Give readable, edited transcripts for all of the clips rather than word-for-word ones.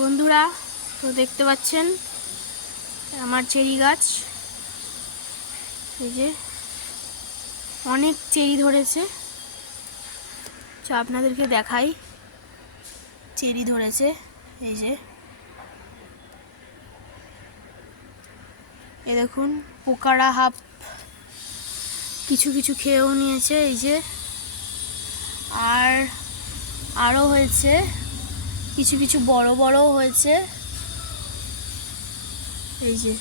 বন্ধুরা, তো দেখতে পাচ্ছেন আমার চেরি গাছ। এই যে অনেক চেরি ধরেছে, তো আপনাদেরকে দেখাই। চেরি ধরেছে, এই যে এই দেখুন, পোকারা হাফ কিছু কিছু খেয়েও নিয়েছে। এই যে আরও হয়েছে, কিছু কিছু বড় বড়ও হয়েছে। এই যে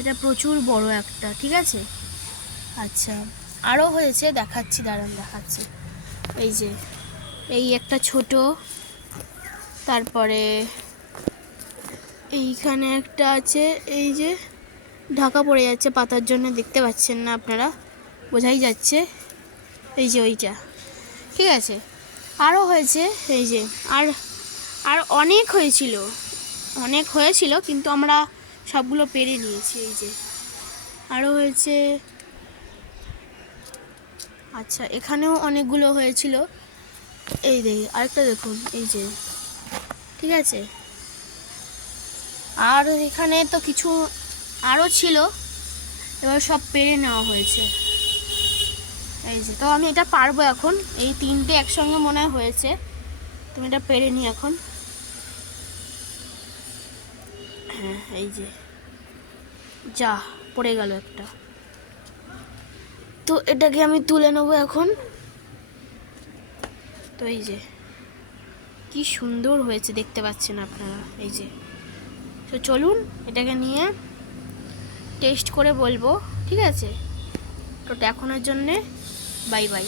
এটা প্রচুর বড় একটা, ঠিক আছে। আচ্ছা, আরও হয়েছে, দেখাচ্ছি, দাঁড়ান দেখাচ্ছি। এই যে এই একটা ছোট, তারপরে এইখানে একটা আছে। এই যে ঢাকা পড়ে যাচ্ছে পাতার জন্য, দেখতে পাচ্ছেন না আপনারা, বোঝাই যাচ্ছে। এই যে ওইটা, ঠিক আছে। আরও হয়েছে, এই যে আর অনেক হয়েছিল, কিন্তু আমরা সবগুলো পেরে নিয়েছি। এই যে আরও হয়েছে। আচ্ছা, এখানেও অনেকগুলো হয়েছিল। এই দেখি আরেকটা, দেখুন, এই যে, ঠিক আছে। আর এখানে তো কিছু আরও ছিল, এবার সব পেরে নেওয়া হয়েছে। এই যে, তো আমি এটা পারবো এখন। এই তিনটে একসঙ্গে মনে হয়েছে, তুমি এটা পেরে নি এখন। হ্যাঁ, এই যে যা পড়ে গেল একটা, তো এটাকে আমি তুলে নেবো এখন। তো এই যে কি সুন্দর হয়েছে, দেখতে পাচ্ছেন আপনারা। এই যে, তো চলুন এটাকে নিয়ে টেস্ট করে বলবো, ঠিক আছে। তো এখনের জন্যে বাই বাই।